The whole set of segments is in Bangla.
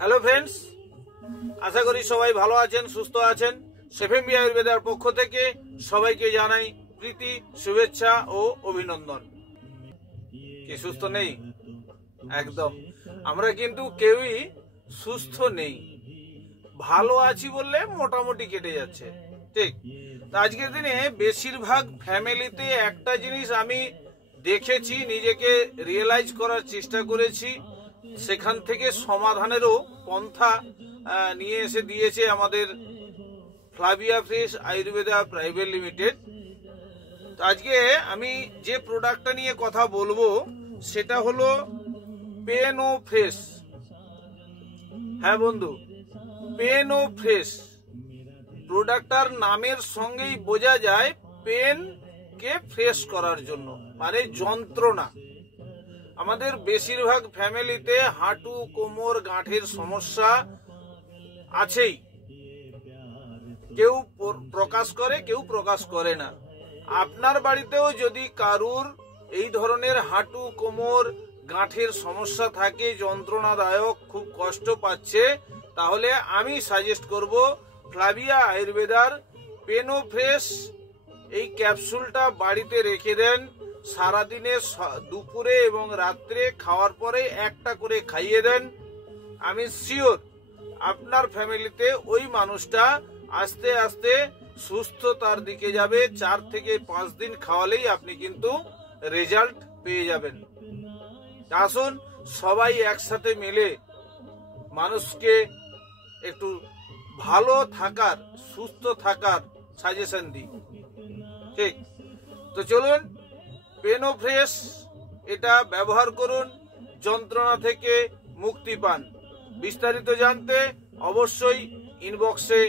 হ্যালো ফ্রেন্ডস, আশা করি সবাই ভালো আছেন, সুস্থ আছেন। এফএমবি আয়ুর্বেদার পক্ষ থেকে সবাইকে জানাই প্রীতি, শুভেচ্ছা ও অভিনন্দন। কি সুস্থ নেই? একদম আমরা কিন্তু কেউই সুস্থ নেই, ভালো আছি বললে মোটামুটি কেটে যাচ্ছে, ঠিক। তো আজকের দিনে বেশিরভাগ ফ্যামিলিতে একটা জিনিস আমি দেখেছি, নিজেকে রিয়েলাইজ করার চেষ্টা করেছি, সেখান থেকে সমাধানেরও পন্থা নিয়ে এসে দিয়েছে আমাদের Flavia fresh Ayurveda private limited. তো আজকে আমি যে প্রোডাক্টটা নিয়ে কথা বলবো সেটা হলো পেনো ফ্রেশ। হ্যাঁ বন্ধু, পেনো ফ্রেশ প্রোডাক্টটার নামের সঙ্গেই বোঝা যায় পেন কে ফ্রেশ করার জন্য, মানে যন্ত্রণা। আমাদের বেশিরভাগ ফ্যামিলিতে হাঁটু, কোমর, গাঁঠের সমস্যা আছেই। কেউ প্রকাশ করে, কেউ প্রকাশ করে না। আপনার বাড়িতেও যদি কারুর এই ধরনের হাঁটু, কোমর, গাঁঠের সমস্যা থাকে, যন্ত্রণাদায়ক, খুব কষ্ট পাচ্ছে, তাহলে আমি সাজেস্ট করব ফ্লাভিয়া আয়ুর্বেদার পেনো ফ্রেশ এই ক্যাপসুলটা বাড়িতে রেখে দেন। সারাদিনে দুপুরে এবং রাত্রে খাওয়ার পরে একটা করে খাইয়ে দেন। আমি শিওর আপনার ফ্যামিলিতে ওই মানুষটা আস্তে আস্তে সুস্থতার দিকে যাবে। 4 থেকে 5 দিন খাওয়ালেই আপনি কিন্তু রেজাল্ট পেয়ে যাবেন। আসুন সবাই একসাথে মিলে মানুষকে একটু ভালো থাকার, সুস্থ থাকার সাজেশন দিই, ঠিক। তো চলুন, পেনো ফ্রেশ এটা ব্যবহার করুন, যন্ত্রণা থেকে মুক্তি পান। বিস্তারিত জানতে অবশ্যই ইনবক্সে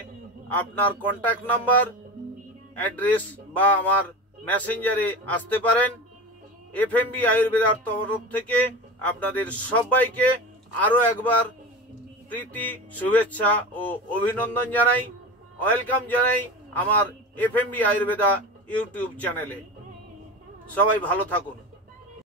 আপনার কন্ট্যাক্ট নাম্বার, অ্যাড্রেস বা আমার মেসেঞ্জারে আসতে পারেন। এফএমবি আয়ুর্বেদার তরফ থেকে আপনাদের সবাইকে আরো একবার প্রীতি, শুভেচ্ছা ও অভিনন্দন জানাই, ওয়েলকাম জানাই আমার এফএমবি আয়ুর্বেদা ইউটিউব চ্যানেলে। সবাই ভালো থাকুন।